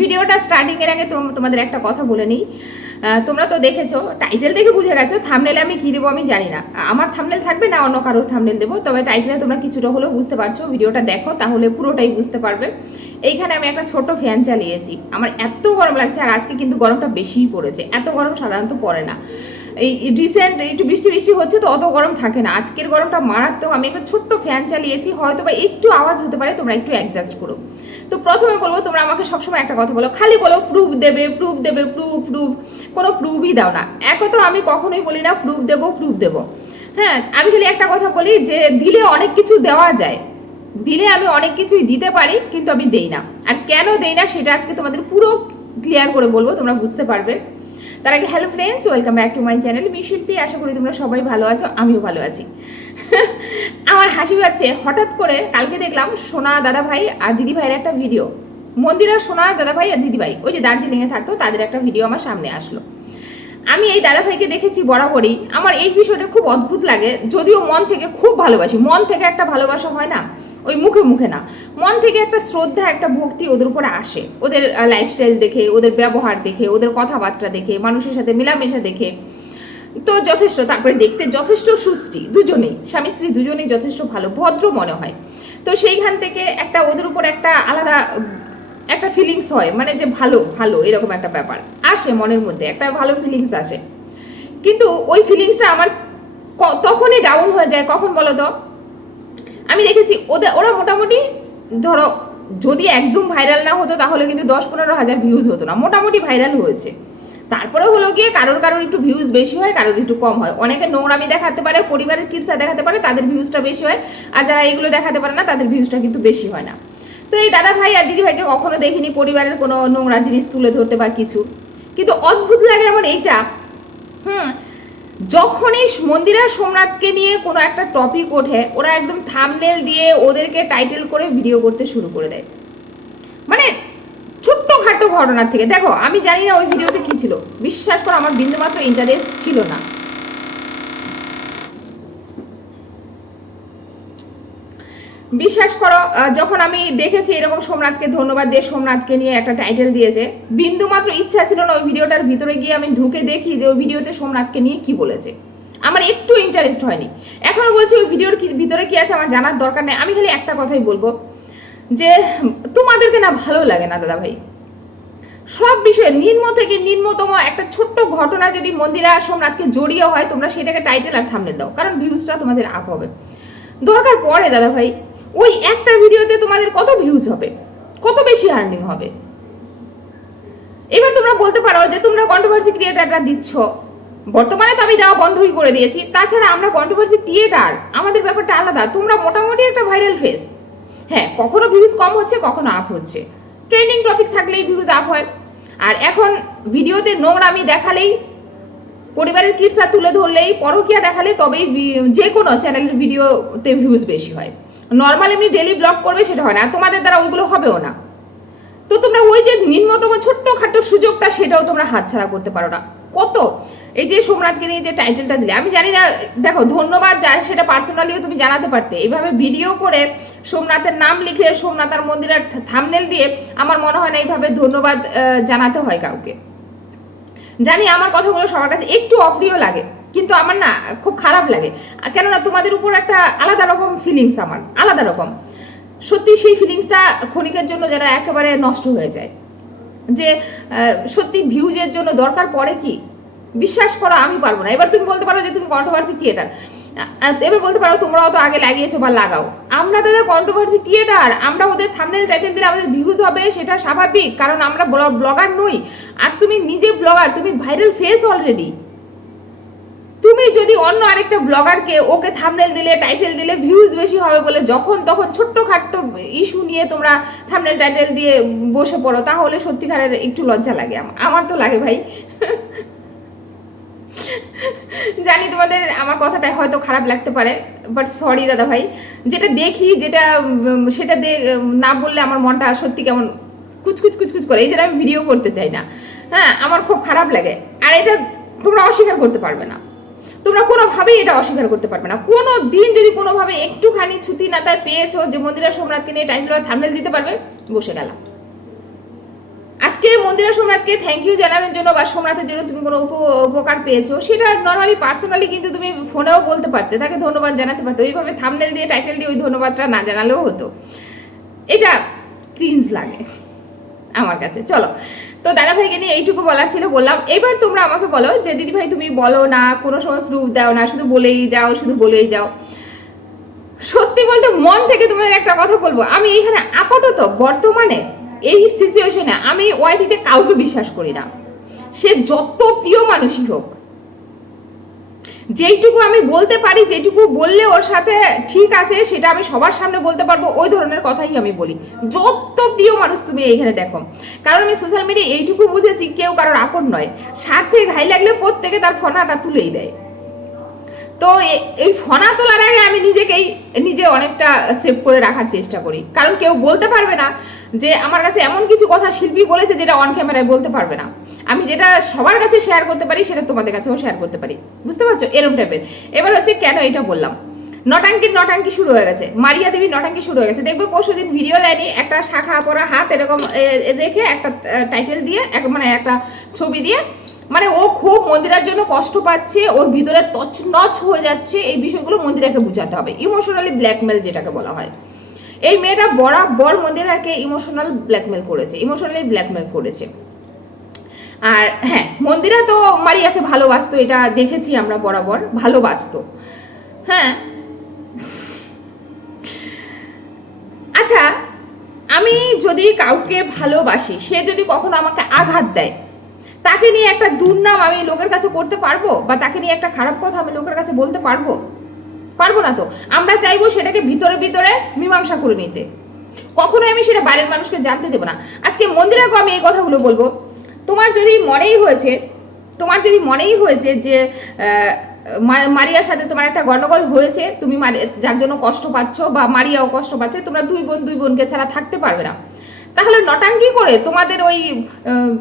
ভিডিওটা স্টার্টিংয়ের আগে তোমাদের একটা কথা বলে নিই। তোমরা তো দেখেছ টাইটেল দেখে বুঝে গেছো থামনেলে আমি কী দেবো আমি জানি না। আমার থামনেল থাকবে না অন্য কারোর থামনেল দেবো, তবে টাইটেলে তোমরা কিছুটা হলেও বুঝতে পারছ, ভিডিওটা দেখো, তাহলে পুরোটাই বুঝতে পারবে। এইখানে আমি একটা ছোট ফ্যান চালিয়েছি। আমার এত গরম লাগছে, আর আজকে কিন্তু গরমটা বেশিই পড়েছে। এত গরম সাধারণত পড়ে না। এই রিসেন্ট একটু বৃষ্টি বৃষ্টি হচ্ছে তো অত গরম থাকে না। আজকের গরমটা মারাত্মক, আমি একটা ছোট্ট ফ্যান চালিয়েছি হয়তো বা একটু আওয়াজ হতে পারে, তোমরা একটু অ্যাডজাস্ট করো। তো প্রথমে বলব, তোমরা আমাকে সবসময় একটা কথা বলো, খালি বলো প্রুফ দেবে প্রুফ দেবে প্রুফ প্রুফ কোনো প্রুফই দাও না। এক তো আমি কখনোই বলি না প্রুফ দেবো প্রুফ দেবো। হ্যাঁ আমি খালি একটা কথা বলি যে, দিলে অনেক কিছু দেওয়া যায়। দিলে আমি অনেক কিছুই দিতে পারি, কিন্তু আমি দেই না। আর কেন দেই না, সেটা আজকে তোমাদের পুরো ক্লিয়ার করে বলব, তোমরা বুঝতে পারবে। তার আগে hello friends welcome back to my channel me Shilpi, আশা করি তোমরা সবাই ভালো আছো, আমিও ভালো আছি। আমার হাসি পাচ্ছে, হঠাৎ করে কালকে দেখলাম সোনা দাদা ভাই আর দিদি ভাইয়ের একটা ভিডিও মন্দিরা সোনা দাদা ভাই আর দিদি ভাই ওই যে দার্জিলিংয়ে থাকতো, তাদের একটা ভিডিও আমার সামনে আসলো। আমি এই দাদা ভাইকে দেখেছি বরাবরই। আমার এই বিষয়টা খুব অদ্ভুত লাগে, যদিও মন থেকে খুব ভালোবাসি। মন থেকে একটা ভালোবাসা হয় না ওই মুখে মুখে না। মন থেকে একটা শ্রদ্ধা, একটা ভক্তি ওদের উপরে আসে। ওদের লাইফস্টাইল দেখে, ওদের ব্যবহার দেখে, ওদের কথাবার্তা দেখে, মানুষের সাথে মেলামেশা দেখে। তো যথেষ্ট, তারপরে দেখতে যথেষ্ট সুশ্রী, দুজনেই। স্বামী স্ত্রী দুজনেই যথেষ্ট ভালো, ভদ্র মনে হয়। তো সেইখান থেকে একটা ওদের উপর একটা আলাদা, একটা ফিলিংস হয় মানে যে ভালো ভালো, এরকম একটা ব্যাপার। আসে মনের মধ্যে, একটা ভালো ফিলিংস আসে। কিন্তু ওই ফিলিংসটা আমার তখনই ডাউন হয়ে যায়, কখন বলো তো? আমি দেখেছি ওদের ওরা মোটামুটি, ধরো, যদি একদম ভাইরাল না হতো, তাহলে কিন্তু দশ পনেরো হাজার ভিউজ হতো না। মোটামুটি ভাইরাল হয়েছে। তারপরে হলো গিয়ে কারোর কারোর একটু ভিউজ বেশি হয়, কারোর একটু কম হয়। অনেকে নোংরামি দেখাতে পারে, পরিবারের কিরসা দেখাতে পারে, তাদের ভিউজটা বেশি হয়, আর যারা এগুলো দেখাতে পারে না, তাদের ভিউজটা কিন্তু বেশি হয় না। তো এই দাদা ভাই আর দিদি ভাইকে কখনো দেখিনি পরিবারের কোনো নোংরা জিনিস তুলে ধরতে বা কিছু। কিন্তু অদ্ভুত লাগে এমন এইটা। হুম যখনই মন্দিরা সম্রাটকে নিয়ে কোনো একটা টপিক ওঠে, ওরা একদম থামনেল দিয়ে ওদেরকে টাইটেল করে ভিডিও করতে শুরু করে দেয়। মানে ছোট্টখাটো ঘটনার থেকে। দেখো, আমি জানি না ওই ভিডিওতে কী ছিল। বিশ্বাস করো, আমার বিন্দুমাত্র ইন্টারেস্ট ছিল না। বিশ্বাস করো যখন আমি দেখেছি এরকম সোমনাথকে, ধন্যবাদ দিয়ে সোমনাথকে নিয়ে একটা টাইটেল দিয়েছে, বিন্দু মাত্র ইচ্ছা ছিল না ওই ভিডিওটার ভিতরে গিয়ে আমি ঢুকে দেখি যে ওই ভিডিওতে সোমনাথকে নিয়ে কি বলেছে। আমার একটু ইন্টারেস্ট হয়নি। এখনও বলছি ওই ভিডিওর ভিতরে কি আছে আমার জানার দরকার নেই। আমি খালি একটা কথাই বলব যে, তোমাদেরকে না ভালো লাগে না দাদা ভাই। সব বিষয়ে নিম্ন থেকে নিম্নতম একটা ছোট্ট ঘটনা যদি মন্দিরা আর সোমনাথকে জড়িয়ে হয়, তোমরা সেটাকে টাইটেল আর থামলে দাও, কারণ ভিউজটা তোমাদের আপ হবে। দরকার পড়ে দাদা ভাই। ওই একটা ভিডিওতে তোমাদের কত ভিউজ হবে? কত বেশি আর্নিং হবে? এবার তোমরা বলতে পারো যে তোমরা কন্ট্রোভার্সি ক্রিয়েটাররা দিচ্ছ। বর্তমানে তো আমি দেওয়া বন্ধই করে দিয়েছি। তাছাড়া আমরা কন্ট্রোভার্সি ক্রিয়েটার আমাদের ব্যাপারটা আলাদা। তোমরা মোটামুটি একটা ভাইরাল ফেস হ্যাঁ কখনো ভিউজ কম হচ্ছে, কখনো আপ হচ্ছে। ট্রেন্ডিং টপিক থাকলেই ভিউজ আপ হয়। আর এখন ভিডিওতে নোংরামি দেখালেই, পরিবারের কিটসা তুলে ধরলেই, পরকিয়া দেখালে তবেই যে কোনো চ্যানেলের ভিডিওতে ভিউজ বেশি হয়। নর্মাল এমনি ডেলি ব্লগ করবে সেটা হয় না তোমাদের দ্বারা ওইগুলো হবেও না। তো তোমরা ওই যে নিম্নতম ছোট্ট খাটো সুযোগটা সেটাও তোমরা হাতছাড়া করতে পারো না। কত? এই যে সোমনাথকে নিয়ে যে টাইটেলটা দিলে, আমি জানি না, দেখো, ধন্যবাদ যায় সেটা পার্সোনালিও তুমি জানাতে পারতে। এইভাবে ভিডিও করে সোমনাথের নাম লিখে সোমনাথ আর মন্দিরের থামনেল দিয়ে আমার মনে হয় না এইভাবে ধন্যবাদ জানাতে হয় কাউকে। জানি আমার কথাগুলো সবার কাছে একটু অপ্রিয় লাগে। কিন্তু আমার না খুব খারাপ লাগে। কেননা তোমাদের উপর একটা আলাদা রকম ফিলিংস আমার, আলাদা রকম। সত্যি সেই ফিলিংসটা ক্ষণিকের জন্য যেন একেবারে নষ্ট হয়ে যায়। যে সত্যি ভিউজের জন্য দরকার পড়ে কি? বিশ্বাস করো, আমি পারব না। এবার তুমি বলতে পারো যে, তুমি কন্ট্রোভার্সি ক্রিয়েটার এবার বলতে পারো তোমরাও তো আগে লাগিয়েছো বা লাগাও। আমরা তাদের কন্ট্রোভার্সি ক্রিয়েটার আমরা ওদের থামনেল টাইটেল দিলে আমাদের ভিউজ হবে, সেটা স্বাভাবিক। কারণ আমরা ব্লগার নই। আর তুমি নিজে ব্লগার তুমি ভাইরাল ফেস অলরেডি তুমি যদি অন্য আরেকটা ব্লগারকে ওকে থামনেল দিলে টাইটেল দিলে ভিউজ বেশি হবে বলে যখন তখন ছোট্ট খাট্ট ইস্যু নিয়ে তোমরা থামনেল টাইটেল দিয়ে বসে পড়ো, তাহলে সত্যিকারের একটু লজ্জা লাগে আমার তো লাগে ভাই। জানি তোমাদের আমার কথাটা হয়তো খারাপ লাগতে পারে বাট সরি দাদা ভাই। যেটা দেখি, যেটা সেটা না বললে আমার মনটা সত্যি কেমন কুচকুচ কুচকুচ করে। এই যেটা আমি ভিডিও করতে চাই না। হ্যাঁ আমার খুব খারাপ লাগে। আর এটা তোমরা অস্বীকার করতে পারবে না। তোমরা কোনোভাবেই এটা অস্বীকার করতে পারবে না। কোনো দিন যদি কোনোভাবে একটুখানি ছুটি না তাই পেয়েছ যে মন্দিরা সোমনাথকে নিয়ে টাইটেল বা থামনেল দিতে পারবে, বসে গেলাম। আজকে মন্দিরা সোমনাথকে থ্যাংক ইউ জানানোর জন্য বা সোমনাথের জন্য তুমি কোনো উপ- উপকার পেয়েছ, সেটা নর্মালি পার্সোনালি কিন্তু তুমি ফোনেও বলতে পারতে, তাকে ধন্যবাদ জানাতে পারতে। ওইভাবে থামনেল দিয়ে টাইটেল দিয়ে ওই ধন্যবাদটা না জানালেও হতো। এটা ক্রিঞ্জ লাগে আমার কাছে। চলো তো দাদা ভাইকে নিয়ে এইটুকু বলার ছিল, বললাম, এবার তোমরা আমাকে বলো যে দিদি ভাই তুমি বলো না, কোনো সময় প্রুফ দাও না, শুধু বলেই যাও, শুধু বলেই যাও। সত্যি বলতে মন থেকে তোমাদের একটা কথা বলব, আমি এখানে আপাতত বর্তমানে এই সিচুয়েশনে আমি ওয়াইটিতে কাউকে বিশ্বাস করি না। সে যত প্রিয় মানুষই হোক যেইটুকু আমি বলতে পারি যেটুকু বললে ওর সাথে ঠিক আছে, সেটা আমি সবার সামনে বলতে পারব। ওই ধরনের কথাই আমি বলি। যত প্রিয় মানুষ তুমি এইখানে দেখো। কারণ আমি সোশ্যাল মিডিয়া এইটুকু বুঝেছি, কেউ কারোর আপন নয়। স্বার্থে ঘাই লাগলে প্রত্যেকে তার ফোনাটা তুলেই দেয়। তো এই ফনা তোলার আগে আমি নিজেকেই, নিজে অনেকটা সেভ করে রাখার চেষ্টা করি। কারণ কেউ বলতে পারবে না যে আমার কাছে এমন কিছু কথা শিল্পী বলেছে যেটা অন ক্যামেরায় বলতে পারবে না। আমি যেটা সবার কাছে শেয়ার করতে পারি, সেটা তোমাদের কাছেও শেয়ার করতে পারি। বুঝতে পারছ? এরম টাইপের এবার হচ্ছে কেন এটা বললাম? নটাঙ্কির নটাঙ্কি শুরু হয়ে গেছে। মারিয়া দেবীর নটাঙ্কি শুরু হয়ে গেছে। দেখবে পরশু দিন ভিডিও দেয়নি একটা শাখা পরা হাত এরকম রেখে একটা টাইটেল দিয়ে, এক- মানে একটা ছবি দিয়ে মানে ও খুব মন্দিরার জন্য কষ্ট পাচ্ছে, ওর ভিতরে তছ তছনছ হয়ে যাচ্ছে, এই বিষয়গুলো মন্দিরাকে বুঝাতে হবে। ইমোশনালি ব্ল্যাকমেল যেটাকে বলা হয়। এই মেয়েটা বরাবর মন্দিরাকে ইমোশনাল ব্ল্যাকমেল করেছে ইমোশনালি ব্ল্যাকমেল করেছে। আর হ্যাঁ মন্দিরা তো মারিয়াকে ভালোবাসতো, এটা দেখেছি আমরা বরাবর, ভালোবাসতো। হ্যাঁ। আচ্ছা আমি যদি কাউকে ভালোবাসি, সে যদি কখনো আমাকে আঘাত দেয়, তাকে নিয়ে একটা দুর্নাম আমি লোকের কাছে করতে পারব? বা তাকে নিয়ে একটা খারাপ কথা আমি লোকের কাছে বলতে পারব? পারব না তো। আমরা চাইব সেটাকে ভিতরে ভিতরে মীমাংসা করে নিতে। কখনোই আমি সেটা বাইরের মানুষকে জানতে দেবো না। আজকে মন্দিরাকে আমি এই কথাগুলো বলব। তোমার যদি মনেই হয়েছে, তোমার যদি মনেই হয়েছে যে মারিয়ার সাথে তোমার একটা গন্ডগোল হয়েছে, তুমি যার জন্য কষ্ট পাচ্ছ বা মারিয়াও কষ্ট পাচ্ছে, তোমরা দুই বোন, দুই বোনকে ছাড়া থাকতে পারবে না। তাহলে নটাঙ্কি করে তোমাদের ওই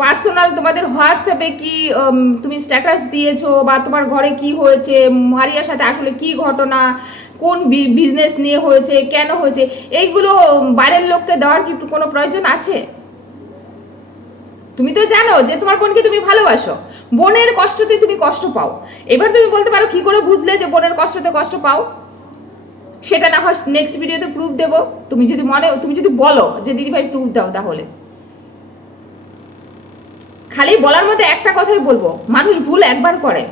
পার্সোনাল তোমাদের হোয়াটসঅ্যাপে কি তুমি স্ট্যাটাস দিয়েছ বা তোমার ঘরে কি হয়েছে, মারিয়ার সাথে আসলে কি ঘটনা, কোন বিজনেস নিয়ে হয়েছে, কেন হয়েছে, এইগুলো বাইরের লোককে দেওয়ার কি কোনো প্রয়োজন আছে? তুমি তো জানো যে তোমার বোনকে তুমি ভালোবাসো। বোনের কষ্টতে তুমি কষ্ট পাও। এবার তুমি বলতে পারো, কি করে বুঝলে যে বোনের কষ্টতে কষ্ট পাও? সেটা না হয় নেক্সট ভিডিওতে প্রুফ দেব। তুমি যদি মনে, তুমি যদি বলো যে, দিদি ভাই প্রুফ দাও তাহলে। খালি বলার মধ্যে একটা কথাই বলব, মানুষ ভুল একবার করে,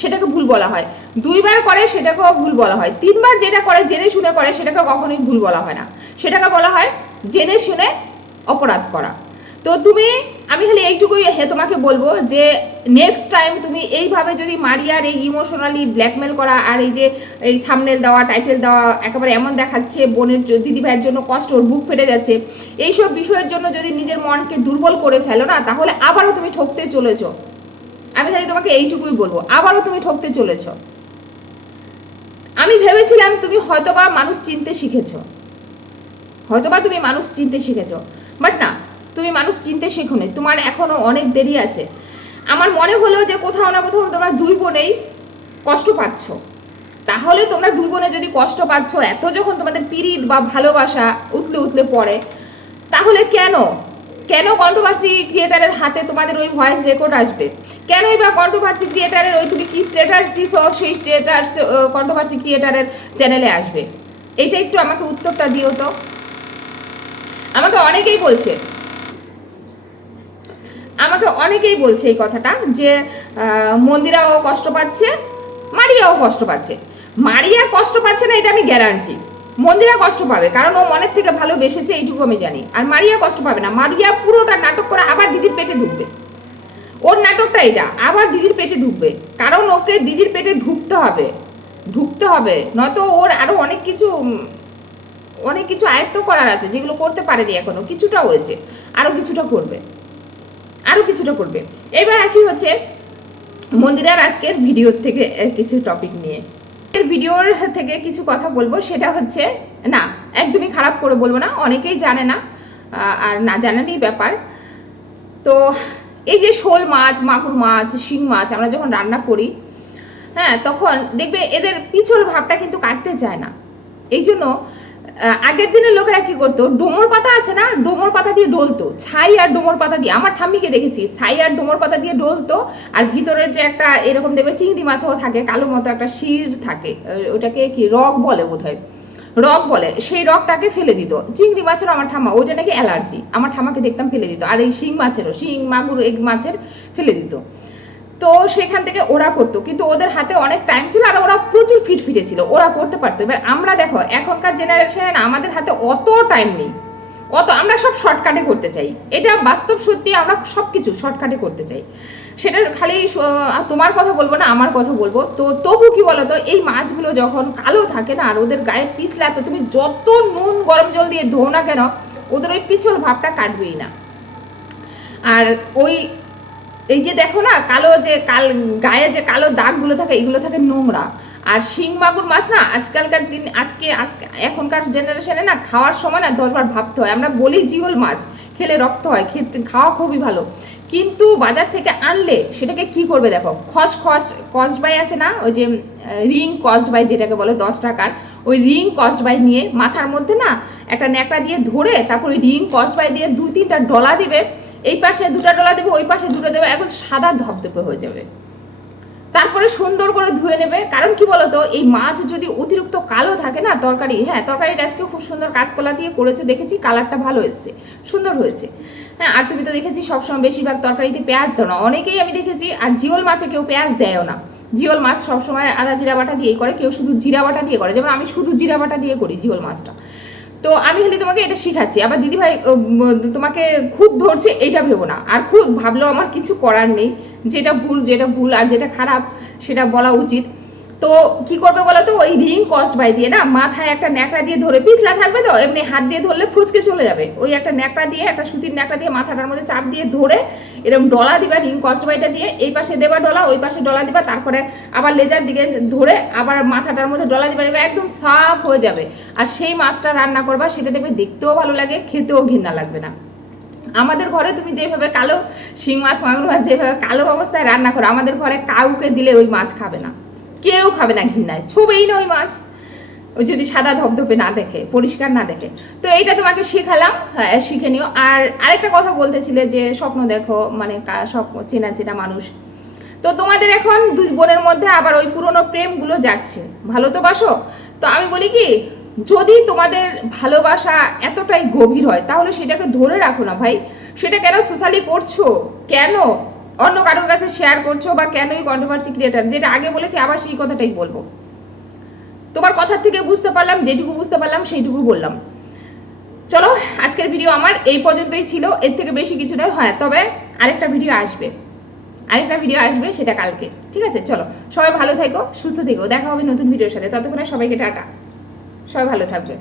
সেটাকে ভুল বলা হয়। দুইবার করে সেটাকেও ভুল বলা হয়। তিনবার যেটা করে, জেনে শুনে করে, সেটাকে কখনোই ভুল বলা হয় না। সেটাকে বলা হয় জেনে শুনে অপরাধ করা। তো তুমি, আমি খালি এইটুকুই হে তোমাকে বলব যে নেক্সট টাইম তুমি এইভাবে যদি মারিয়ার এই ইমোশনালি ব্ল্যাকমেল করা আর এই যে এই থামনেল দেওয়া টাইটেল দেওয়া একেবারে এমন দেখাচ্ছে, বোনের দিদি ভাইয়ের জন্য কষ্ট, ওর বুক ফেটে যাচ্ছে, এইসব বিষয়ের জন্য যদি নিজের মনকে দুর্বল করে ফেলো না, তাহলে আবারও তুমি ঠকতে চলেছো। আমি খালি তোমাকে এইটুকুই বলব, আবারও তুমি ঠকতে চলেছ। আমি ভেবেছিলাম তুমি হয়তোবা মানুষ চিনতে শিখেছ। হয়তোবা তুমি মানুষ চিনতে শিখেছো। বাট না তুমি মানুষ চিনতে শেখোনি তোমার এখনও অনেক দেরি আছে। আমার মনে হলো যে কোথাও না কোথাও তোমরা দুই বোনেই কষ্ট পাচ্ছ। তাহলে তোমরা দুই বোনে যদি কষ্ট পাচ্ছ, এত যখন তোমাদের পিরিত বা ভালোবাসা উতলে উতলে পড়ে, তাহলে কেন? কেন কন্ট্রোভার্সি ক্রিয়েটারের হাতে তোমাদের ওই ভয়েস রেকর্ড আসবে? কেনই বা কন্ট্রোভার্সি ক্রিয়েটারের ওই তুমি কি স্ট্যাটাস দিচ্ছ, সেই স্ট্যাটাস কন্ট্রোভার্সি ক্রিয়েটারের চ্যানেলে আসবে? এটা একটু আমাকে উত্তরটা দিও তো। আমাকে অনেকেই বলছে আমাকে অনেকেই বলছে এই কথাটা যে মন্দিরাও কষ্ট পাচ্ছে, মারিয়াও কষ্ট পাচ্ছে। মারিয়া কষ্ট পাচ্ছে না, এটা আমি গ্যারান্টি মন্দিরা কষ্ট পাবে, কারণ ও মনের থেকে ভালোবেসেছে, এইটুকু আমি জানি। আর মারিয়া কষ্ট পাবে না। মারিয়া পুরোটা নাটক করে আবার দিদির পেটে ঢুকবে। ওর নাটকটা এটা, আবার দিদির পেটে ঢুকবে। কারণ ওকে দিদির পেটে ঢুকতে হবে। ঢুকতে হবে। নয়তো ওর আরও অনেক কিছু অনেক কিছু আয়ত্ত করার আছে, যেগুলো করতে পারেনি এখনও কিছুটা হয়েছে আরও কিছুটা করবে। আরও কিছুটা করবে। এবার আসি হচ্ছে মন্দিরার আজকের ভিডিওর থেকে কিছু টপিক নিয়ে। এর ভিডিওর থেকে কিছু কথা বলব, সেটা হচ্ছে, না, একদমই খারাপ করে বলব না, অনেকেই জানে না আর না জানারই ব্যাপার। তো এই যে শোল মাছ, মাগুর মাছ, শিং মাছ, আমরা যখন রান্না করি হ্যাঁ তখন দেখবে এদের পিছল ভাবটা কিন্তু কাটতে চায় না। এই জন্য আগের দিনের লোকেরা কি করতো? ডোমর পাতা আছে না? ডোমর পাতা দিয়ে ডলতো। ছাই আর ডোমর পাতা দিয়ে। আমার ঠাম্মিকে দেখেছি, ছাই আর ডোমর পাতা দিয়ে ডলতো। আর ভিতরের যে একটা এরকম দেখবে চিংড়ি মাছও থাকে, কালো মতো একটা শির থাকে ওটাকে কি রক বলে বোধ হয় রক বলে। সেই রকটাকে ফেলে দিত। চিংড়ি মাছেরও আমার ঠাম্মা, ওইটা নাকি অ্যালার্জি। আমার ঠাম্মাকে দেখতাম ফেলে দিত। আর এই শিং মাছেরও, শিং, মাগুর, এগ মাছের ফেলে দিত। তো সেখান থেকে ওরা করতো। কিন্তু ওদের হাতে অনেক টাইম ছিল আর ওরা প্রচুর ফিট ফিটে ছিল ওরা করতে পারতো। এবার আমরা দেখো, এখনকার জেনারেশনে না আমাদের হাতে অত টাইম নেই। অত আমরা সব শর্টকাটে করতে চাই। এটা বাস্তব সত্যি আমরা সব কিছু শর্টকাটে করতে চাই। সেটা খালি তোমার কথা বলব না, আমার কথা বলব। তো তবু কি বলতো, এই মাছগুলো যখন কালো থাকে না, আর ওদের গায়ে পিছলে, তো তুমি যত নুন গরম জল দিয়ে ধো না কেন, ওদের ওই পিছল ভাবটা কাটবেই না। আর ওই এই যে দেখো না, কালো যে কাল, গায়ে যে কালো দাগগুলো থাকে, এগুলো থাকে নোংরা। আর শিং মাগুর মাছ না, আজকালকার দিন, আজকে আজকে, এখনকার জেনারেশনে না খাওয়ার সময় না দশবার ভাবতে হয়। আমরা বলি জিওল মাছ, খেলে রক্ত হয়, খেতে, খাওয়া খুবই ভালো। কিন্তু বাজার থেকে আনলে সেটাকে কি করবে দেখো? খস খস কস্ট বাই আছে না? ওই যে রিং কস্ট বাই যেটাকে বলে দশ টাকার, ওই রিং কস্ট বাই নিয়ে মাথার মধ্যে না একটা ন্যাকড়া দিয়ে ধরে তারপর ওই রিং কস্ট বাই দিয়ে দুই তিনটা ডলা দিবে। এই পাশে দুটা ডলা দেবে, ওই পাশে দুটো দেবে একদম সাদা ধপধপে হয়ে যাবে। তারপরে সুন্দর করে ধুয়ে নেবে, কারণ কি বলতো, এই মাছ যদি অতিরিক্ত কালো থাকে না, তরকারি হ্যাঁ তরকারিটা আজকে খুব সুন্দর কাঁচকলা দিয়ে করেছে, দেখেছি কালারটা ভালো এসছে, সুন্দর হয়েছে। হ্যাঁ আর তুমি তো দেখেছি সবসময় বেশিরভাগ তরকারিতে পেঁয়াজ দাও না, অনেকেই আমি দেখেছি, আর জিওল মাছে কেউ পেঁয়াজ দেয়ও না। জিওল মাছ সবসময় আদা জিরা বাটা দিয়েই করে, কেউ শুধু জিরা বাটা দিয়ে করে, যেমন আমি শুধু জিরা বাটা দিয়ে করি জিওল মাছটা। তো আমি খালি তোমাকে এটা শিখাচ্ছি। আবার দিদিভাই তোমাকে খুব ধরছে এটা ভেবো না। আর খুব ভাবলেও আমার কিছু করার নেই। যেটা ভুল যেটা ভুল আর যেটা খারাপ, সেটা বলা উচিত। তো কি করবে বলো তো? ওই রিং কস্ট বাই দিয়ে না, মাথায় একটা ন্যাকড়া দিয়ে ধরে পিছলা থাকবে তো, এমনি হাত দিয়ে ধরলে ফুসকে চলে যাবে। ওই একটা ন্যাকড়া দিয়ে, একটা সুতির ন্যাকড়া দিয়ে মাথাটার মধ্যে চাপ দিয়ে ধরে এরকম ডলা দিবা রিং কস্ট বাইটা দিয়ে, এই পাশে দেবা ডলা, ওই পাশে ডলা দিবা, তারপরে আবার লেজার দিকে ধরে আবার মাথাটার মধ্যে ডলা দিবা দিবা একদম সাফ হয়ে যাবে। আর সেই মাছটা রান্না করবা, সেটা দেখবে দেখতেও ভালো লাগে, খেতেও ঘৃণা লাগবে না। আমাদের ঘরে তুমি যেভাবে কালো শিং মাছ, মাগুর মাছ, যেভাবে কালো অবস্থায় রান্না করো, আমাদের ঘরে কাউকে দিলে ওই মাছ খাবে না। কেউ খাবে না ঘৃণায় ছবেই নয় মাছ। ওই যদি সাদা ধপধপে না দেখে পরিষ্কার না দেখে। তো এইটা তোমাকে শেখালাম হ্যাঁ, শিখে নিও। আর আরেকটা কথা বলতেছিলে যে স্বপ্ন দেখো মানে স্বপ্ন চেনা চেনা মানুষ। তো তোমাদের এখন দুই বোনের মধ্যে আবার ওই পুরনো প্রেমগুলো যাচ্ছে ভালো তো বাসো? তো আমি বলি কি যদি তোমাদের ভালোবাসা এতটাই গভীর হয় তাহলে সেটাকে ধরে রাখো না ভাই। সেটা কেন সোশ্যালি করছ? কেন? অন্য কারোর কাছে শেয়ার করছ বা কেনই কন্ট্রোভার্সি ক্রিয়েটার যেটা আগে বলেছি, আবার সেই কথাটাই বলব। তোমার কথার থেকে বুঝতে পারলাম, যেটুকু বুঝতে পারলাম, সেইটুকু বললাম। চলো, আজকের ভিডিও আমার এই পর্যন্তই ছিল। এর থেকে বেশি কিছু নয়, হয়, তবে আরেকটা ভিডিও আসবে। আরেকটা ভিডিও আসবে, সেটা কালকে। ঠিক আছে? চলো, সবাই ভালো থেকো, সুস্থ থেকো। দেখা হবে নতুন ভিডিওর সাথে। ততক্ষণে সবাইকে টাটা। সবাই ভালো থাকবে।